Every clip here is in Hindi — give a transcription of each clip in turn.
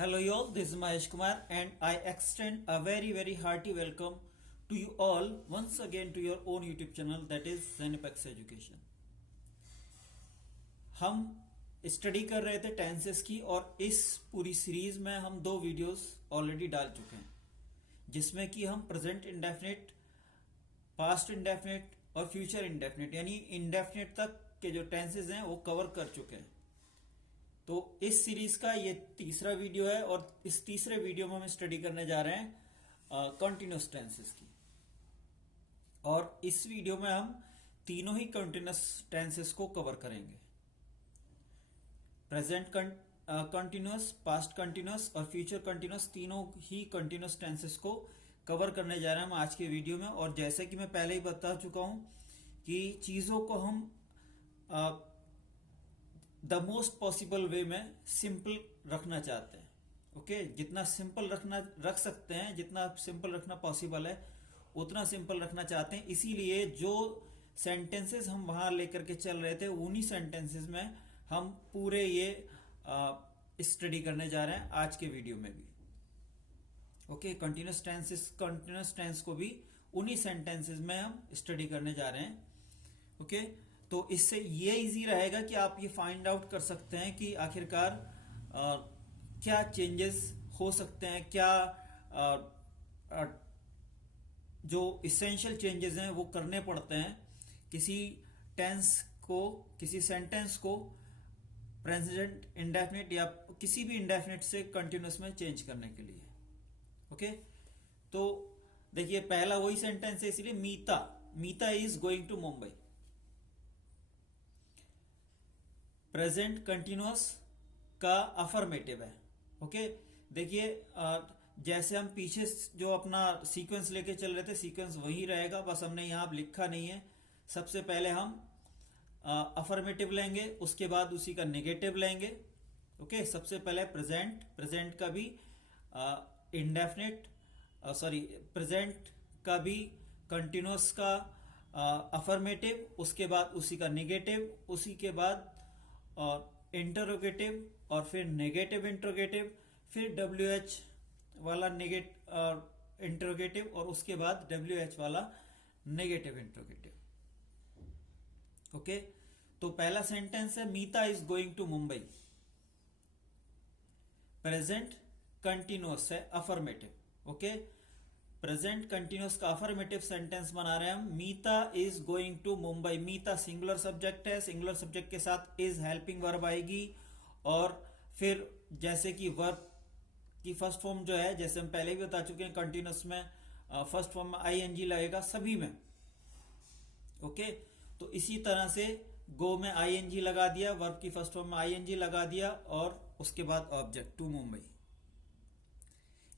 Hello y'all, this is Mahesh Kumar and I extend a very hearty welcome to you all once again to your own YouTube channel that is Zenepex Education. हम स्टडी कर रहे थे टेंसेस की और इस पूरी सीरीज में हम दो वीडियोस ऑलरेडी डाल चुके हैं जिसमें कि हम प्रेजेंट इंडेफिनिट, पास्ट इंडेफिनिट और फ्यूचर इंडेफिनिट यानी इंडेफिनिट तक के जो टेंसेस हैं वो कवर कर चुके हैं। तो इस सीरीज का ये तीसरा वीडियो है और इस तीसरे वीडियो में हम स्टडी करने जा रहे हैं कंटिन्यूअस टेंसेस की। और इस वीडियो में हम तीनों ही कंटिन्यूअस टेंसेस को कवर करेंगे, प्रेजेंट कंटिन्यूअस, पास्ट कंटिन्यूअस और फ्यूचर कंटिन्यूअस, तीनों ही कंटिन्यूअस टेंसेस को कवर करने जा रहे हैं हम आज के वीडियो में। और जैसे कि मैं पहले ही बता चुका हूं कि चीजों को हम द मोस्ट पॉसिबल वे में सिंपल रखना चाहते हैं। ओके, जितना सिंपल रख सकते हैं, जितना सिंपल रखना पॉसिबल है उतना सिंपल रखना चाहते हैं। इसीलिए जो सेंटेंसेस हम वहां लेकर के चल रहे थे उन्हीं सेंटेंसेस में हम पूरे ये स्टडी करने जा रहे हैं आज के वीडियो में भी। ओके, कंटिन्यूअस टेंस को भी उन्हीं सेंटेंसेस में हम स्टडी करने जा रहे हैं। ओके, तो इससे ये इजी रहेगा कि आप ये फाइंड आउट कर सकते हैं कि आखिरकार क्या चेंजेस हो सकते हैं, क्या जो इसेंशियल चेंजेस हैं वो करने पड़ते हैं किसी टेंस को, किसी सेंटेंस को प्रेजेंट इंडेफिनिट या किसी भी इंडेफिनिट से कंटिन्यूअस में चेंज करने के लिए। ओके, तो देखिए पहला वही सेंटेंस है, इसलिए Meeta is going to Mumbai. Present continuous का अफर्मेटिव है। ओके, देखिए जैसे हम पीछे जो अपना सीक्वेंस लेके चल रहे थे सीक्वेंस वही रहेगा, बस हमने यहां लिखा नहीं है। सबसे पहले हम अफर्मेटिव लेंगे, उसके बाद उसी का नेगेटिव लेंगे। ओके, सबसे पहले प्रेजेंट का भी इंडेफिनिट प्रेजेंट का भी कंटिन्यूअस का अफर्मेटिव, उसके बाद उसी का नेगेटिव, उसी के बाद इंटरोगेटिव और फिर नेगेटिव इंटरोगेटिव, फिर WH वाला इंटरोगेटिव और उसके बाद WH वाला नेगेटिव इंटरोगेटिव। ओके, तो पहला सेंटेंस है Meeta is going to Mumbai. Present continuous है, अफर्मेटिव। ओके, प्रेजेंट कंटिन्यूअस का अफर्मेटिव सेंटेंस बना रहे हैं हम। Meeta is going to Mumbai. Meeta singular subject है, सिंगुलर सब्जेक्ट के साथ इज हेल्पिंग वर्ब आएगी और फिर जैसे कि वर्ब की फर्स्ट फॉर्म जो है, जैसे हम पहले भी बता चुके हैं कंटिन्यूअस में फर्स्ट फॉर्म में ING लगेगा सभी में। ओके, तो इसी तरह से गो में ING लगा दिया, वर्ब की फर्स्ट फॉर्म में ING लगा दिया और उसके बाद ऑब्जेक्ट टू मुंबई।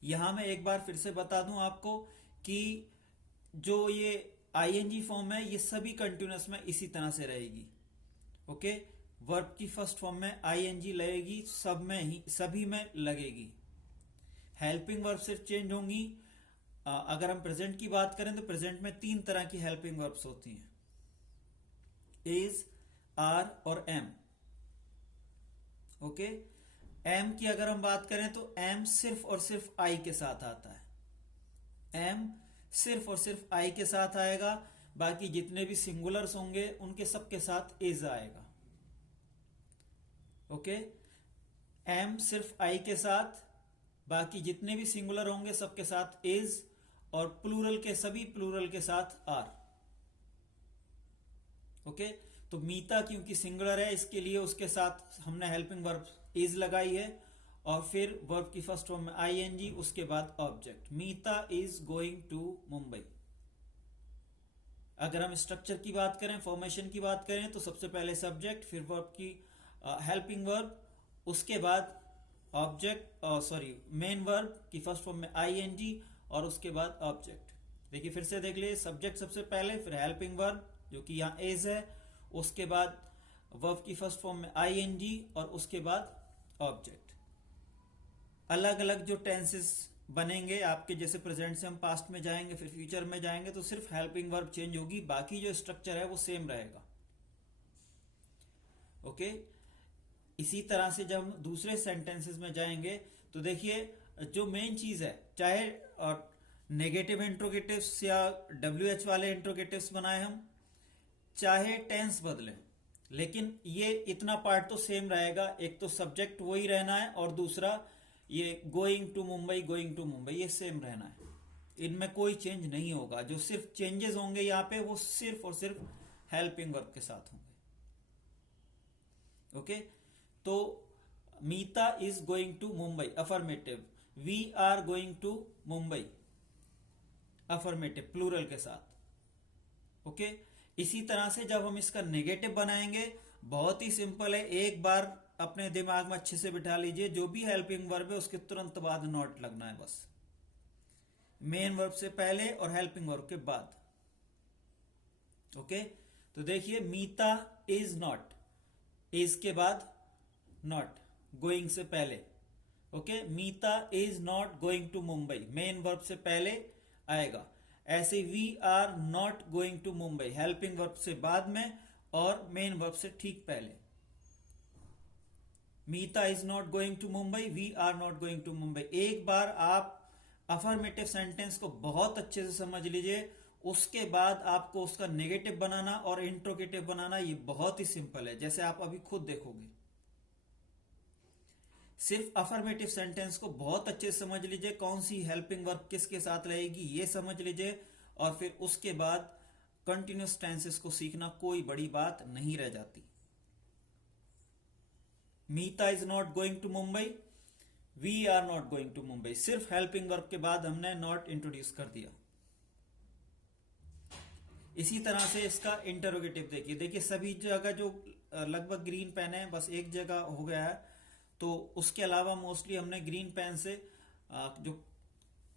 यहां मैं एक बार फिर से बता दूं आपको कि जो ये ING फॉर्म है ये सभी कंटिन्यूअस में इसी तरह से रहेगी। ओके, वर्ब की फर्स्ट फॉर्म में ING लगेगी, सभी में लगेगी। हेल्पिंग वर्ब सिर्फ चेंज होंगी। अगर हम प्रेजेंट की बात करें तो प्रेजेंट में 3 तरह की हेल्पिंग वर्ब्स होती हैं, इज, आर और एम। ओके, एम की अगर हम बात करें तो एम सिर्फ और सिर्फ आई के साथ आता है। एम सिर्फ और सिर्फ आई के साथ आएगा, बाकी जितने भी सिंगुलर्स होंगे उनके सबके साथ इज आएगा। ओके, एम सिर्फ आई के साथ, बाकी जितने भी सिंगुलर होंगे सबके साथ इज और सभी प्लूरल के साथ आर। ओके, तो मीता क्योंकि सिंगुलर है इसके लिए उसके साथ हमने हेल्पिंग वर्ब इज लगाई है और फिर वर्ब की फर्स्ट फॉर्म में ING, उसके बाद object. Meeta is going to Mumbai. अगर हम स्ट्रक्चर की बात करें, फॉर्मेशन की बात करें तो सबसे पहले सब्जेक्ट, फिर वर्ब की हेल्पिंग वर्ब, उसके बाद ऑब्जेक्ट मेन वर्ब की फर्स्ट फॉर्म में ING और उसके बाद ऑब्जेक्ट। देखिए फिर से देख लीजिए, सब्जेक्ट सबसे पहले, फिर हेल्पिंग वर्ब जो कि यहां इज है, उसके बाद वर्ब की फर्स्ट फॉर्म में ING और उसके बाद ऑब्जेक्ट। अलग अलग जो टेंसेस बनेंगे आपके, जैसे प्रेजेंट से हम पास्ट में जाएंगे फिर फ्यूचर में जाएंगे तो सिर्फ हेल्पिंग वर्ब चेंज होगी, बाकी जो स्ट्रक्चर है वो सेम रहेगा। ओके, इसी तरह से जब हम दूसरे सेंटेंसेस में जाएंगे तो देखिए जो मेन चीज है, चाहे नेगेटिव इंट्रोगेटिव्स या WH वाले इंट्रोगेटिव्स बनाए हम, चाहे टेंस बदलें, लेकिन ये इतना पार्ट तो सेम रहेगा। एक तो सब्जेक्ट वही रहना है और दूसरा ये गोइंग टू मुंबई ये सेम रहना है। इनमें कोई चेंज नहीं होगा। जो सिर्फ चेंजेस होंगे यहाँ पे वो सिर्फ और सिर्फ हेल्पिंग वर्ब के साथ होंगे। ओके, तो Meeta is going to Mumbai, affirmative. We are going to Mumbai, affirmative, plural के साथ। ओके, इसी तरह से जब हम इसका नेगेटिव बनाएंगे, बहुत ही सिंपल है। एक बार अपने दिमाग में अच्छे से बिठा लीजिए, जो भी हेल्पिंग वर्ब है उसके तुरंत बाद नॉट लगना है, बस मेन वर्ब से पहले और हेल्पिंग वर्ब के बाद। ओके, तो देखिए मीता इज नॉट, इज के बाद नॉट, गोइंग से पहले। Okay, Meeta is not going to Mumbai, main verb से पहले आएगा। ऐसे we are not going to Mumbai, helping verb से बाद में और मेन वर्ब से ठीक पहले। Meeta is not going to Mumbai, we are not going to Mumbai. एक बार आप अफर्मेटिव सेंटेंस को बहुत अच्छे से समझ लीजिए, उसके बाद आपको उसका नेगेटिव बनाना और इंट्रोगेटिव बनाना ये बहुत ही सिंपल है, जैसे आप अभी खुद देखोगे। सिर्फ अफर्मेटिव सेंटेंस को बहुत अच्छे से समझ लीजिए, कौन सी हेल्पिंग वर्ब किसके साथ रहेगी ये समझ लीजिए, और फिर उसके बाद कंटिन्यूस टेंसेस को सीखना कोई बड़ी बात नहीं रह जाती। Meeta is not going to Mumbai, we are not going to Mumbai, सिर्फ हेल्पिंग वर्ब के बाद हमने नॉट इंट्रोड्यूस कर दिया। इसी तरह से इसका इंटरोगेटिव देखिए, देखिए सभी जगह जो लगभग ग्रीन पेन है, बस एक जगह हो गया है, तो उसके अलावा मोस्टली हमने ग्रीन पेन से जो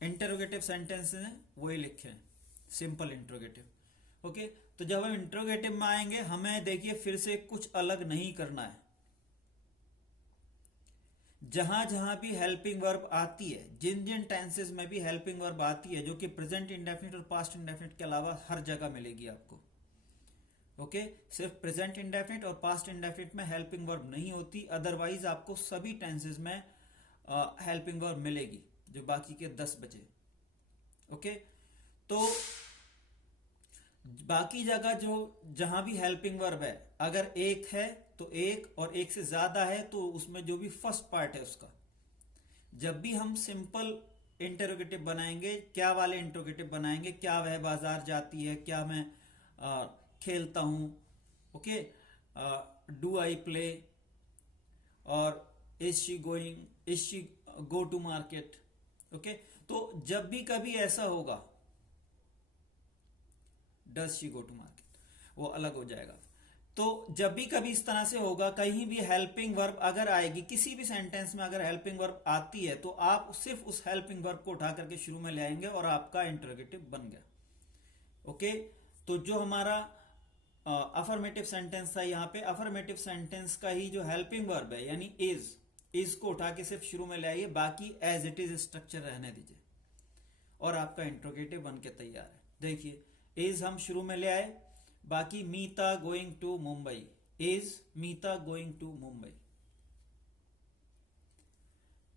इंटरोगेटिव सेंटेंस हैं वही लिखे हैं, सिंपल इंटरोगेटिव। ओके, तो जब हम इंटरोगेटिव में आएंगे, हमें देखिए फिर से कुछ अलग नहीं करना है। जहां जहां भी हेल्पिंग वर्ब आती है, जिन जिन टेंसेस में भी हेल्पिंग वर्ब आती है, जो कि प्रेजेंट इंडेफिनिट और पास्ट इंडेफिनिट के अलावा हर जगह मिलेगी आपको। ओके, सिर्फ प्रेजेंट इंडेफिनिट और पास्ट इंडेफिनिट में हेल्पिंग वर्ब नहीं होती, अदरवाइज आपको सभी टेंसेस में हेल्पिंग वर्ब मिलेगी, जो बाकी के 10 बचे। ओके, तो बाकी जगह जो जहां भी हेल्पिंग वर्ब है, अगर एक है तो एक, और एक से ज्यादा है तो उसमें जो भी फर्स्ट पार्ट है उसका, जब भी हम सिंपल इंटरोगेटिव बनाएंगे, क्या वाले इंटरोगेटिव बनाएंगे, क्या वह बाजार जाती है, क्या मैं खेलता हूं, ओके, डू आई प्ले, और is she going, is she go to market. Okay, तो जब भी कभी ऐसा होगा, does she go to market, वो अलग हो जाएगा। तो जब भी कभी इस तरह से होगा, कहीं भी हेल्पिंग वर्ब अगर आएगी, किसी भी सेंटेंस में अगर हेल्पिंग वर्ब आती है, तो आप सिर्फ उस हेल्पिंग वर्ब को उठा करके शुरू में ले आएंगे और आपका इंटरोगेटिव बन गया। ओके, तो जो हमारा अफर्मेटिव सेंटेंस था, यहाँ पे अफर्मेटिव सेंटेंस का ही जो हेल्पिंग वर्ब है यानी इज को उठा के सिर्फ शुरू में ले आइए, बाकी एज इट इज स्ट्रक्चर रहने दीजिए और आपका इंटरोगेटिव बन के तैयार है। देखिए इज हम शुरू में ले आए, बाकी Meeta going to Mumbai, is Meeta going to Mumbai.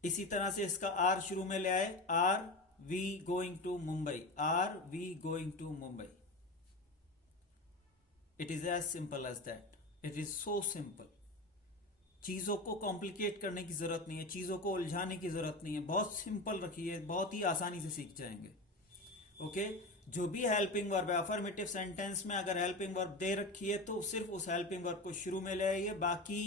इसी तरह से इसका आर शुरू में ले आए, are we going to Mumbai, are we going to Mumbai. It is as simple as that, it is so simple. चीजों को कॉम्प्लिकेट करने की जरूरत नहीं है, चीजों को उलझाने की जरूरत नहीं है, बहुत सिंपल रखिए, बहुत ही आसानी से सीख जाएंगे। ओके, जो भी हेल्पिंग वर्ब है अफर्मेटिव सेंटेंस में, अगर हेल्पिंग वर्ब दे रखी है तो सिर्फ उस हेल्पिंग वर्ब को शुरू में ले आइए, बाकी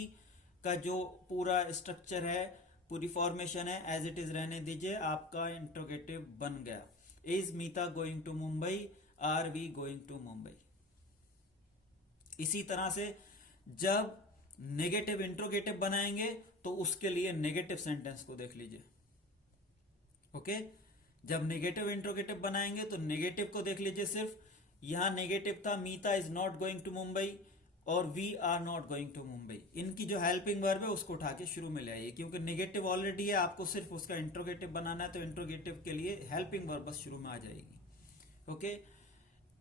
का जो पूरा स्ट्रक्चर है, पूरी फॉर्मेशन है, एज इट इज रहने दीजिए, आपका इंट्रोगेटिव बन गया। Is Meeta going to Mumbai, are we going to Mumbai. इसी तरह से जब नेगेटिव इंट्रोगेटिव बनाएंगे तो उसके लिए नेगेटिव सेंटेंस को देख लीजिए। ओके, जब नेगेटिव इंट्रोगेटिव बनाएंगे तो नेगेटिव को देख लीजिए। सिर्फ यहां नेगेटिव था Meeta is not going to Mumbai और we are not going to Mumbai, इनकी जो हेल्पिंग वर्ब है उसको उठा के शुरू में ले आइए, क्योंकि नेगेटिव ऑलरेडी है, आपको सिर्फ उसका इंट्रोगेटिव बनाना है, तो इंट्रोगेटिव के लिए हेल्पिंग वर्ब बस शुरू में आ जाएगी। Okay,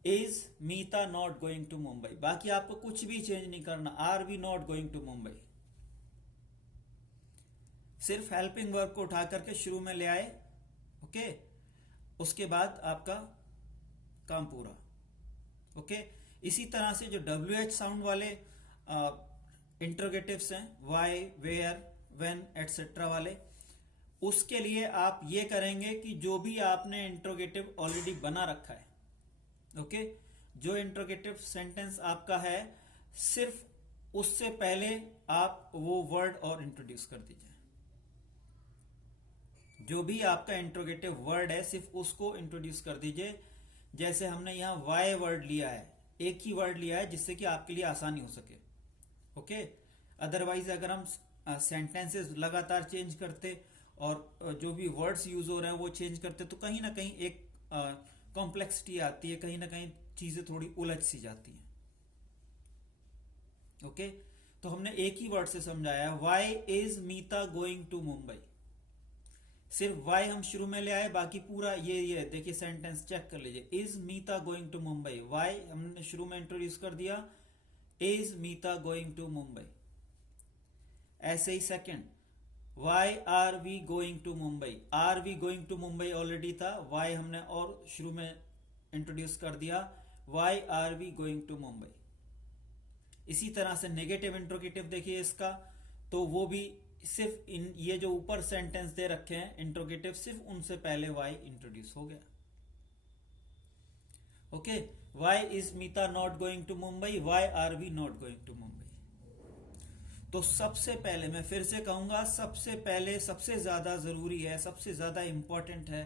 is Meeta not going to Mumbai, बाकी आपको कुछ भी चेंज नहीं करना, are we not going to Mumbai. सिर्फ हेल्पिंग वर्ब को उठा करके शुरू में ले आए, ओके, उसके बाद आपका काम पूरा, ओके। इसी तरह से जो WH साउंड वाले इंट्रोगेटिव्स हैं, वाई, वेयर, व्हेन एटसेट्रा वाले, उसके लिए आप ये करेंगे कि जो भी आपने इंट्रोगेटिव ऑलरेडी बना रखा है, ओके, जो इंट्रोगेटिव सेंटेंस आपका है, सिर्फ उससे पहले आप वो वर्ड और इंट्रोड्यूस कर दीजिए। जो भी आपका इंट्रोगेटिव वर्ड है सिर्फ उसको इंट्रोड्यूस कर दीजिए। जैसे हमने यहाँ वाई वर्ड लिया है, एक ही वर्ड लिया है जिससे कि आपके लिए आसानी हो सके, ओके। अदरवाइज अगर हम सेंटेंसेस लगातार चेंज करते और जो भी वर्ड्स यूज हो रहे हैं वो चेंज करते, तो कहीं ना कहीं एक कॉम्प्लेक्सिटी आती है, कहीं ना कहीं चीजें थोड़ी उलझ सी जाती हैं, ओके। तो हमने एक ही वर्ड से समझाया, why is Meeta going to Mumbai. सिर्फ वाई हम शुरू में ले आए, बाकी पूरा ये देखिए सेंटेंस चेक कर लीजिए, is Meeta going to Mumbai, why हमने शुरू में इंट्रोड्यूस कर दिया, is Meeta going to Mumbai. ऐसे ही second, why are we going to Mumbai, are we going to Mumbai already था, वाई हमने और शुरू में इंट्रोड्यूस कर दिया, why are we going to Mumbai. इसी तरह से नेगेटिव इंट्रोगेटिव देखिए इसका, तो वो भी सिर्फ इन ये जो ऊपर सेंटेंस दे रखे हैं इंट्रोगेटिव, सिर्फ उनसे पहले वाई इंट्रोड्यूस हो गया, okay. Why is Meeta not going to Mumbai, why are we not going to Mumbai. तो सबसे पहले मैं फिर से कहूंगा, सबसे पहले सबसे ज्यादा जरूरी है, सबसे ज्यादा इंपॉर्टेंट है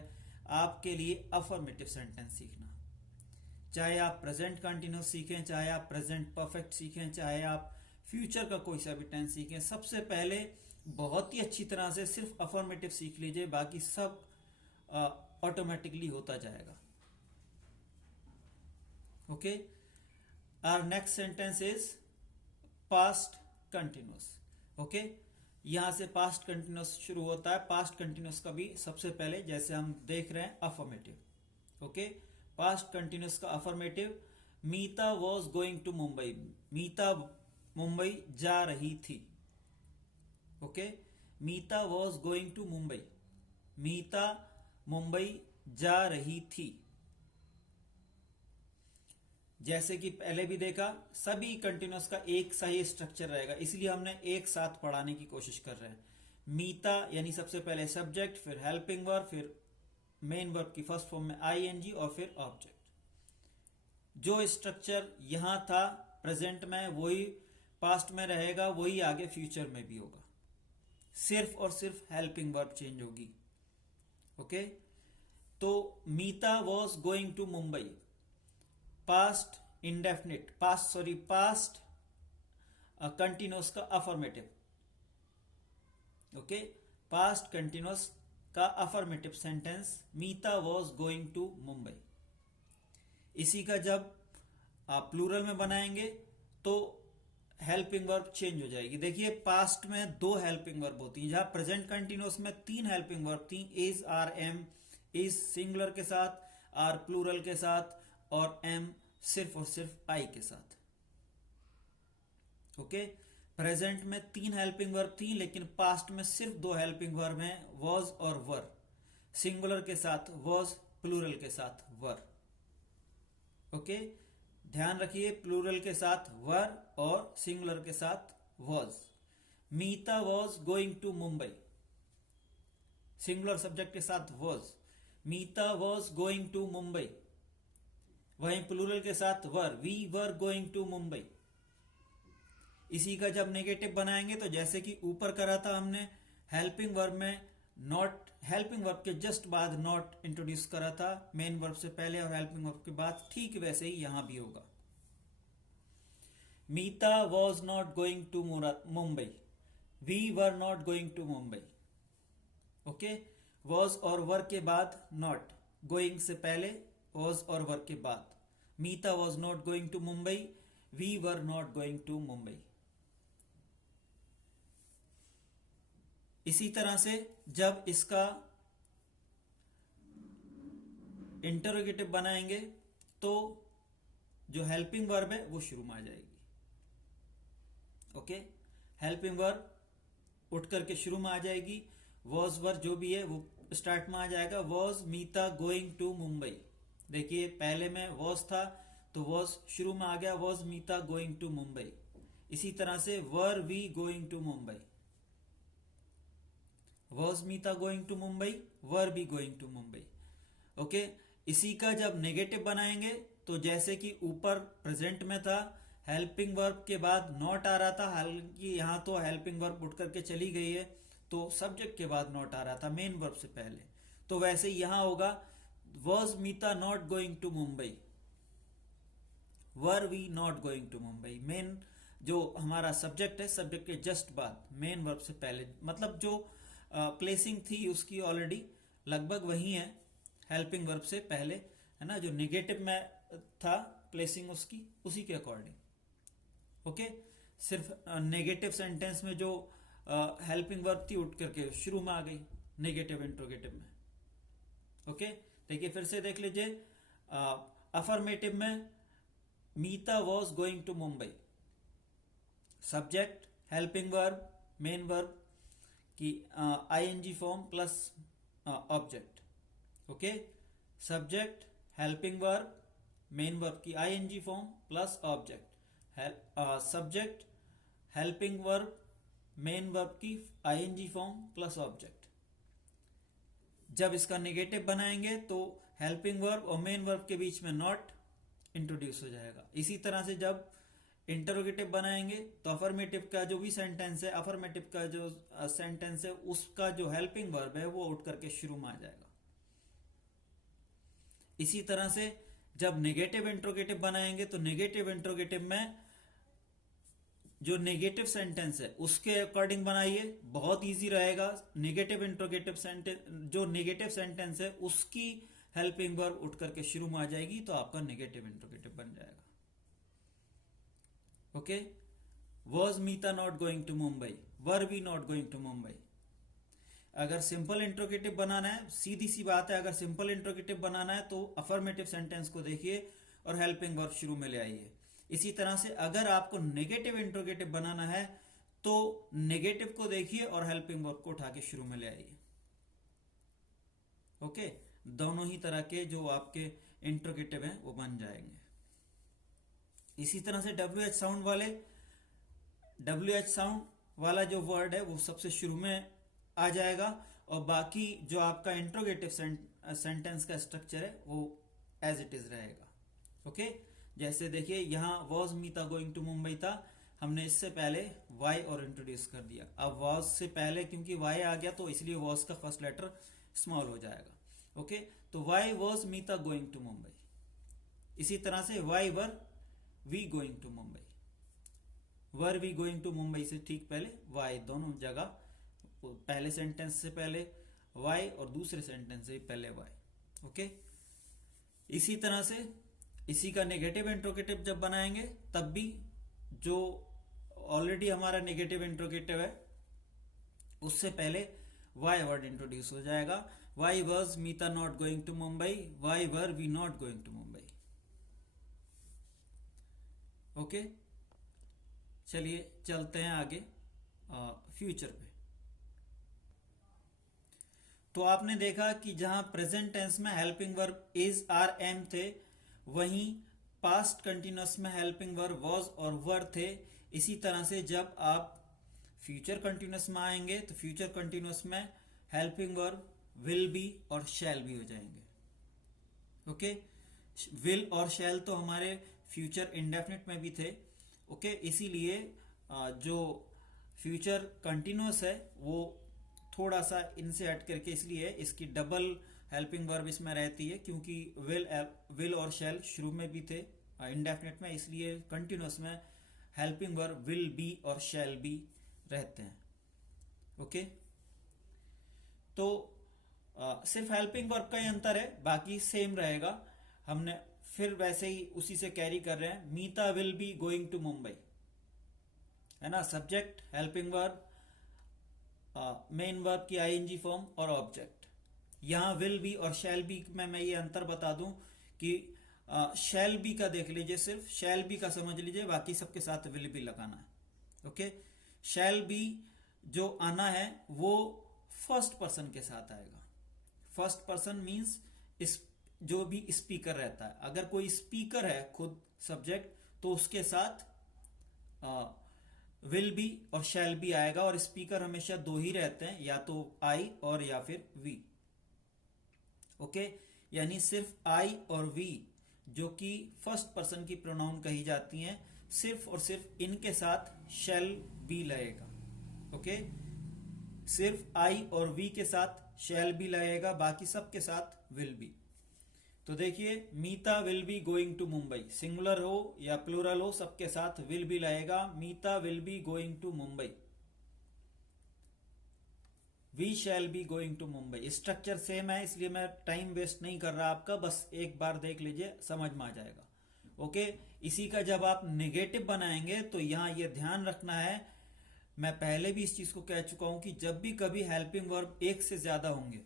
आपके लिए अफर्मेटिव सेंटेंस सीखना। चाहे आप प्रेजेंट कंटिन्यूस सीखें, चाहे आप प्रेजेंट परफेक्ट सीखें, चाहे आप फ्यूचर का कोई सा भी टेंस सीखें, सबसे पहले बहुत ही अच्छी तरह से सिर्फ अफर्मेटिव सीख लीजिए, बाकी सब ऑटोमेटिकली होता जाएगा, okay. Our next sentence is past continuous, okay. यहां से पास्ट कंटिन्यूस शुरू होता है। पास्ट कंटिन्यूस का भी सबसे पहले जैसे हम देख रहे हैं अफर्मेटिव, ओके। पास्ट कंटिन्यूस का affirmative, Meeta was going to Mumbai, Meeta Mumbai जा रही थी, okay. Meeta was going to Mumbai, Meeta Mumbai जा रही थी। जैसे कि पहले भी देखा, सभी कंटिन्यूस का एक सा ही स्ट्रक्चर रहेगा, इसलिए हमने एक साथ पढ़ाने की कोशिश कर रहे हैं। मीता यानी सबसे पहले सब्जेक्ट, फिर हेल्पिंग वर्ब, फिर मेन वर्ब की फर्स्ट फॉर्म में आईएनजी और फिर ऑब्जेक्ट। जो स्ट्रक्चर यहां था प्रेजेंट में, वही पास्ट में रहेगा, वही आगे फ्यूचर में भी होगा, सिर्फ और सिर्फ हेल्पिंग वर्ब चेंज होगी, ओके। तो Meeta was going to Mumbai, past indefinite, past continuous का अफर्मेटिव, ओके। पास्ट कंटिन्यूस का affirmative sentence, Meeta was going to Mumbai. इसी का जब आप प्लूरल में बनाएंगे तो हेल्पिंग वर्ब चेंज हो जाएगी। देखिए पास्ट में 2 हेल्पिंग वर्ब होती हैं, जहां प्रेजेंट कंटिन्यूस में 3 हेल्पिंग वर्ब थी, is, are, am. Is singular के साथ, आर प्लूरल के साथ, और एम सिर्फ और सिर्फ आई के साथ, ओके। प्रेजेंट में 3 हेल्पिंग वर्ब थी, लेकिन पास्ट में सिर्फ 2 हेल्पिंग वर्ब हैं, वॉज और वर। सिंगुलर के साथ वॉज, प्लूरल के साथ वर, ओके। ध्यान रखिए, प्लूरल के साथ वर और सिंगुलर के साथ was. Meeta was going to Mumbai, singular subject के साथ was, Meeta was going to Mumbai. वहीं प्लूरल के साथ were, we were going to Mumbai. इसी का जब नेगेटिव बनाएंगे तो जैसे कि ऊपर करा था हमने, हेल्पिंग वर्ब में नॉट, हेल्पिंग वर्ब के जस्ट बाद नॉट इंट्रोड्यूस करा था मेन वर्ब से पहले और हेल्पिंग वर्ब के बाद, ठीक वैसे ही यहां भी होगा। Meeta was not going to Mumbai, we were not going to Mumbai, okay. Was और वर के बाद नॉट, गोइंग से पहले, वॉज और वर के बाद। Meeta was not going to Mumbai, we were not going to Mumbai. इसी तरह से जब इसका इंटरोगेटिव बनाएंगे तो जो हेल्पिंग वर्ब है वो शुरू में आ जाएगी, ओके। हेल्पिंग वर्ब उठ करके शुरू में आ जाएगी, वॉज वर जो भी है वो स्टार्ट में आ जाएगा। Was Meeta going to Mumbai, देखिए पहले में वॉज था तो वॉज शुरू में आ गया, was Meeta going to Mumbai. इसी तरह से were we going to Mumbai, was Meeta going to Mumbai, were we going to Mumbai. Okay, इसी का जब नेगेटिव बनाएंगे तो जैसे कि ऊपर प्रेजेंट में था, हेल्पिंग वर्ब के बाद नॉट आ रहा था, हालांकि यहाँ तो हेल्पिंग वर्ब उठ करके चली गई है तो सब्जेक्ट के बाद नॉट आ रहा था मेन वर्ब से पहले, तो वैसे यहाँ होगा was Meeta not going to Mumbai, were we not going to Mumbai. Main जो हमारा सब्जेक्ट है, सब्जेक्ट के जस्ट बाद मेन वर्ब से पहले, मतलब जो प्लेसिंग थी उसकी ऑलरेडी लगभग वही है हेल्पिंग वर्ब से पहले, है ना, जो नेगेटिव में था प्लेसिंग उसकी उसी के अकॉर्डिंग। ओके, सिर्फ नेगेटिव सेंटेंस में जो हेल्पिंग वर्ब थी उठ करके शुरू में आ गई नेगेटिव इंट्रोगेटिव में। ओके, देखिए फिर से देख लीजिए, अफर्मेटिव में Meeta was going to Mumbai, subject helping verb main verb की ING form plus object. Okay, subject helping verb main verb की ING form plus object, subject helping verb main verb की आईएनजी फॉर्म प्लस ऑब्जेक्ट। जब इसका नेगेटिव बनाएंगे तो हेल्पिंग वर्ब और मेन वर्ब के बीच में नॉट इंट्रोड्यूस हो जाएगा। इसी तरह से जब इंटरोगेटिव बनाएंगे तो अफर्मेटिव का जो भी सेंटेंस है, अफर्मेटिव का जो सेंटेंस है उसका जो हेल्पिंग वर्ब है वो उठ करके शुरू में आ जाएगा। इसी तरह से जब नेगेटिव इंट्रोगेटिव बनाएंगे तो नेगेटिव इंट्रोगेटिव में जो नेगेटिव सेंटेंस है उसके अकॉर्डिंग बनाइए, बहुत इजी रहेगा। नेगेटिव इंट्रोगेटिव सेंटेंस, जो नेगेटिव सेंटेंस है उसकी हेल्पिंग वर्ब उठ करके शुरू में आ जाएगी तो आपका नेगेटिव इंट्रोगेटिव बन जाएगा। Okay, was Meeta not going to Mumbai, were we not going to Mumbai. अगर सिंपल इंट्रोगेटिव बनाना है, सीधी सी बात है, अगर सिंपल इंट्रोगेटिव बनाना है तो अफर्मेटिव सेंटेंस को देखिए और हेल्पिंग वर्ब शुरू में ले आइए। इसी तरह से अगर आपको नेगेटिव इंट्रोगेटिव बनाना है तो नेगेटिव को देखिए और हेल्पिंग वर्ब को उठा के शुरू में ले आइए। ओके, दोनों ही तरह के जो आपके इंट्रोगेटिव हैं वो बन जाएंगे। इसी तरह से WH साउंड वाला जो वर्ड है वो सबसे शुरू में आ जाएगा और बाकी जो आपका इंट्रोगेटिव सेंटेंस का स्ट्रक्चर है वो एज इट इज रहेगा। ओके, जैसे देखिए यहाँ was Meeta going to Mumbai था, हमने इससे पहले वाई और इंट्रोड्यूस कर दिया। अब वॉज से पहले क्योंकि वाई आ गया तो इसलिए वॉज का फर्स्ट लेटर स्मॉल हो जाएगा। ओके, तो why was Meeta going to Mumbai. इसी तरह से why were we going to Mumbai, were we going to Mumbai से ठीक पहले वाई, दोनों जगह पहले सेंटेंस से पहले वाई और दूसरे सेंटेंस से पहले वाई। ओके, इसी तरह से इसी का नेगेटिव इंट्रोगेटिव जब बनाएंगे तब भी जो ऑलरेडी हमारा नेगेटिव इंट्रोगेटिव है उससे पहले वाई वर्ड इंट्रोड्यूस हो जाएगा। Why was Meeta not going to Mumbai, why were we not going to Mumbai. Okay, चलिए चलते हैं आगे फ्यूचर पे। तो आपने देखा कि जहां प्रेजेंट टेंस में helping verb is are am थे, वहीं पास्ट कंटिन्यूअस में हेल्पिंग वर्ब वॉज और वर थे। इसी तरह से जब आप फ्यूचर कंटिन्यूअस में आएंगे तो फ्यूचर कंटिन्यूअस में हेल्पिंग वर्ब विल बी और शैल भी हो जाएंगे। ओके, विल और शैल तो हमारे फ्यूचर इंडेफिनिट में भी थे। ओके, इसीलिए जो फ्यूचर कंटिन्यूअस है वो थोड़ा सा इनसे हट करके इसलिए इसकी डबल हेल्पिंग वर्ब इसमें रहती है, क्योंकि विल और शैल शुरू में भी थे इंडेफिनिट में, इसलिए कंटिन्यूअस में हेल्पिंग वर्ब विल बी और शैल बी रहते हैं। ओके, तो सिर्फ हेल्पिंग वर्ब का ही अंतर है, बाकी सेम रहेगा। हमने फिर वैसे ही उसी से कैरी कर रहे हैं। Meeta will be going to Mumbai, है ना, subject helping verb main verb की आईएनजी फॉर्म और ऑब्जेक्ट। यहां विल बी और शैल बी में मैं ये अंतर बता दूं कि शैल बी का देख लीजिए, सिर्फ शैल बी का समझ लीजिए, बाकी सबके साथ विल बी लगाना है। ओके, शैल बी जो आना है वो फर्स्ट पर्सन के साथ आएगा। फर्स्ट पर्सन मीन्स इस जो भी स्पीकर रहता है, अगर कोई स्पीकर है खुद सब्जेक्ट, तो उसके साथ विल बी और शैल बी आएगा। और स्पीकर हमेशा दो ही रहते हैं, या तो आई और या फिर वी। ओके, यानी सिर्फ आई और वी जो कि फर्स्ट पर्सन की प्रोनाउन कही जाती हैं, सिर्फ और सिर्फ इनके साथ शैल बी लगेगा। ओके, सिर्फ आई और वी के साथ शैल बी लगेगा, बाकी सब के साथ विल बी। तो देखिए, Meeta will be going to Mumbai, singular हो या प्लूरल हो, सबके साथ विल बी लगेगा। Meeta will be going to Mumbai, we shall be going to Mumbai. Structure same है, इसलिए मैं टाइम वेस्ट नहीं कर रहा आपका, बस एक बार देख लीजिए, समझ में आ जाएगा। ओके, इसी का जब आप नेगेटिव बनाएंगे तो यहां ये ध्यान रखना है, मैं पहले भी इस चीज को कह चुका हूं कि जब भी कभी हेल्पिंग वर्ब एक से ज्यादा होंगे,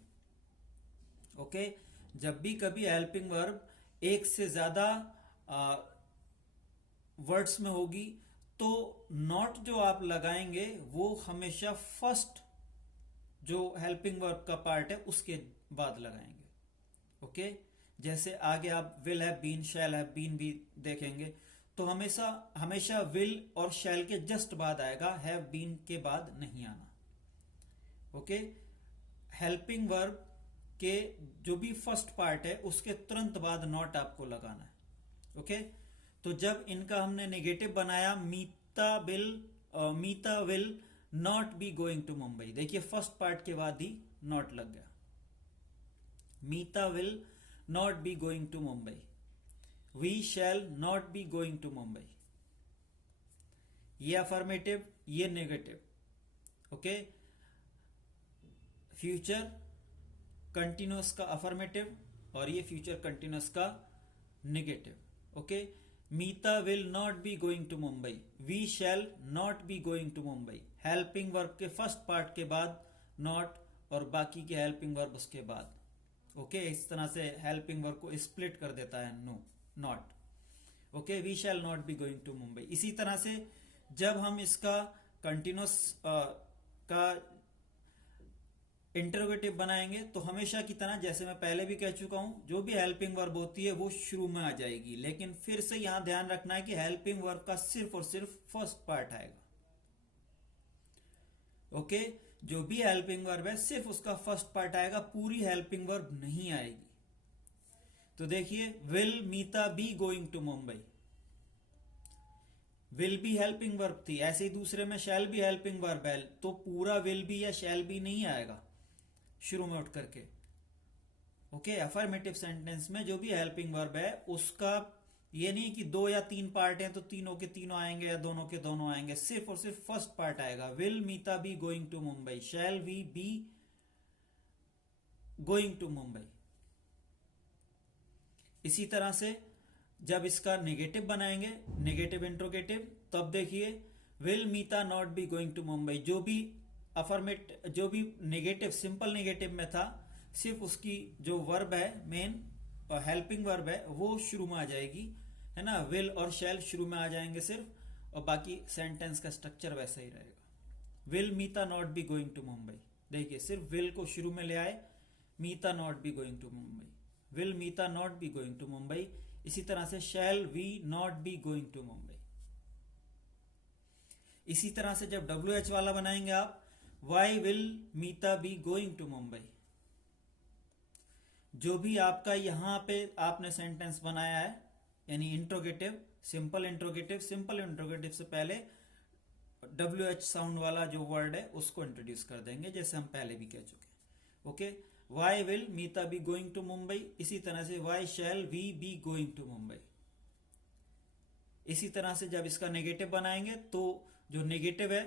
ओके, जब भी कभी हेल्पिंग वर्ब एक से ज्यादा वर्ड्स में होगी, तो नॉट जो आप लगाएंगे वो हमेशा फर्स्ट जो हेल्पिंग वर्ब का पार्ट है उसके बाद लगाएंगे। ओके, जैसे आगे आप will have been, shall have been भी देखेंगे, तो हमेशा हमेशा विल और शैल के जस्ट बाद आएगा, हैव बीन के बाद नहीं आना। ओके, हेल्पिंग वर्ब के जो भी फर्स्ट पार्ट है उसके तुरंत बाद नॉट आपको लगाना है। ओके, तो जब इनका हमने नेगेटिव बनाया, Meeta will not be going to Mumbai, देखिए फर्स्ट पार्ट के बाद ही नॉट लग गया। Meeta will not be going to Mumbai, we shall not be going to Mumbai. ये अफर्मेटिव, ये नेगेटिव। ओके, फ्यूचर कंटिन्यूअस का अफर्मेटिव और ये फ्यूचर कंटिन्यूअस का negative. Okay, Meeta will not be going to Mumbai, we shall not be going to Mumbai. Helping verb के फर्स्ट पार्ट के बाद नॉट और बाकी के हेल्पिंग वर्ब उसके बाद। ओके, इस तरह से हेल्पिंग वर्ब को स्प्लिट कर देता है no not. Okay, we shall not be going to Mumbai. इसी तरह से जब हम इसका कंटिन्यूअस का इंटरोगेटिव बनाएंगे तो हमेशा की तरह, जैसे मैं पहले भी कह चुका हूं, जो भी हेल्पिंग वर्ब होती है वो शुरू में आ जाएगी, लेकिन फिर से यहां ध्यान रखना है कि हेल्पिंग वर्ब का सिर्फ और सिर्फ फर्स्ट पार्ट आएगा। ओके, जो भी हेल्पिंग वर्ब है सिर्फ उसका फर्स्ट पार्ट आएगा, पूरी हेल्पिंग वर्ब नहीं आएगी। तो देखिए, will Meeta be going to Mumbai, will be helping verb थी, ऐसे ही दूसरे में शैल बी हेल्पिंग वर्ब है, तो पूरा विल बी या शैल बी नहीं आएगा शुरू में उठ करके। ओके, अफर्मेटिव सेंटेंस में जो भी हेल्पिंग वर्ब है उसका ये नहीं कि दो या तीन पार्ट हैं तो तीनों के तीनों आएंगे या दोनों के दोनों आएंगे, सिर्फ और सिर्फ फर्स्ट पार्ट आएगा। Will Meeta be going to Mumbai, shall we be going to Mumbai. इसी तरह से जब इसका नेगेटिव बनाएंगे, नेगेटिव इंट्रोगेटिव, तब देखिए will Meeta not be going to Mumbai, जो भी जो भी नेगेटिव सिंपल नेगेटिव में था, सिर्फ उसकी जो वर्ब है मेन हेल्पिंग वर्ब है वो शुरू में आ जाएगी, है ना, विल और शैल शुरू में आ जाएंगे सिर्फ, और बाकी सेंटेंस का स्ट्रक्चर वैसा ही रहेगा। Will Meeta not be going to Mumbai, देखिए सिर्फ विल को शुरू में ले आए, Meeta not be going to Mumbai, will Meeta not be going to Mumbai. इसी तरह से shall we not be going to Mumbai. इसी तरह से जब WH वाला बनाएंगे आप, why will Meeta be going to Mumbai, जो भी आपका यहां पे आपने सेंटेंस बनाया है, यानी इंट्रोगेटिव, सिंपल इंट्रोगेटिव से पहले WH साउंड वाला जो वर्ड है उसको इंट्रोड्यूस कर देंगे, जैसे हम पहले भी कह चुके। Okay, why will Meeta be going to Mumbai, इसी तरह से why shall we be going to Mumbai. इसी तरह से जब इसका नेगेटिव बनाएंगे तो जो नेगेटिव है,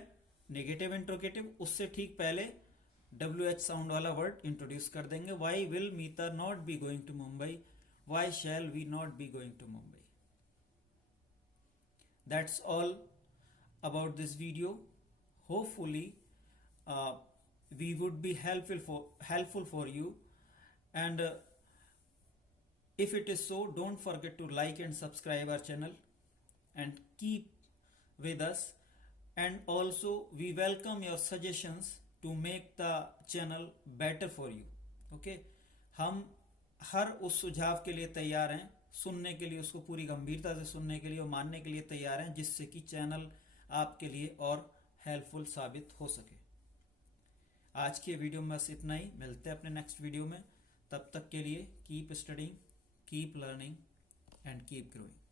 नेगेटिव इंट्रोगेटिव, उससे ठीक पहले WH साउंड वाला वर्ड इंट्रोड्यूस कर देंगे। Why will Meeta not be going to Mumbai, why shall we not be going to Mumbai. That's all about this video. Hopefully we would be helpful for you, and if it is so, don't forget to like and subscribe our channel and keep with us. and also we welcome your suggestions to make the channel better for you. Okay, हम हर उस सुझाव के लिए तैयार हैं, सुनने के लिए, उसको पूरी गंभीरता से सुनने के लिए और मानने के लिए तैयार हैं, जिससे कि चैनल आपके लिए और हेल्पफुल साबित हो सके। आज की वीडियो में बस इतना ही, मिलते हैं अपने नेक्स्ट वीडियो में। तब तक के लिए keep studying, keep learning and keep growing.